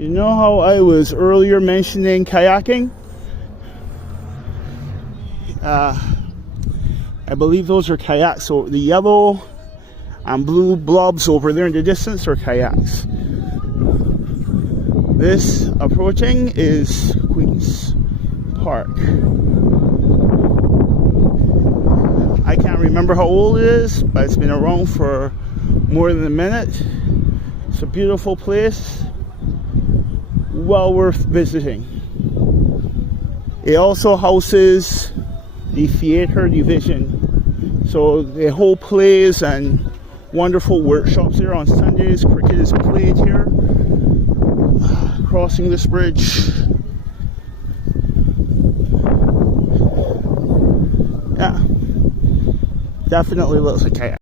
You know how I was earlier mentioning kayaking? I believe those are kayaks. So the yellow and blue blobs over there in the distance are kayaks. This approaching is Queen's Park. I can't remember how old it is, but it's been around for more than a minute. It's a beautiful place, well worth visiting. It also houses the theatre division, so the whole plays and wonderful workshops there on Sundays. Cricket is played here. Crossing this bridge. Yeah, definitely looks like kayak.